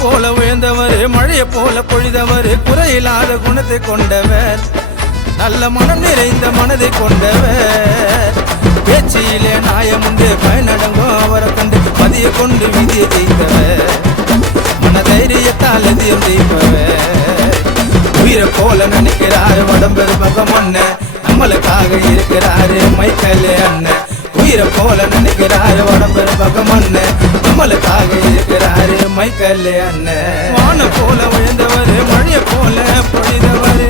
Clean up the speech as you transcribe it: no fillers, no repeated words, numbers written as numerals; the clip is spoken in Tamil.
போல உயர்ந்தவர், மழையை போல பொழிதவர், குறையில்லாத குணத்தை கொண்டவர், நல்ல மனம் நிறைந்த மனதை கொண்டவர். பேச்சியிலே நாயமுண்டு பயனடங்கும் அவரை கண்டு மதிய கொண்டு விதியை ஜெயித்தவர், மன தைரியத்தால் அதிகம் ஜெயிப்பவர். உயிரை போல நினைக்கிறாரு உடம்பெரு பகம் அண்ணன், நம்மளுக்காக இருக்கிறாரு மைக்கேல் அண்ணன். உயிரை போல நினைக்கிறாரு உடம்பெரு பகம் அண்ணன், நம்மளுக்காக இருக்கிறாரு மைக்கேல் அண்ணன். வானம் போல உயர்ந்தவர், மழையை போல பொழிதவர்,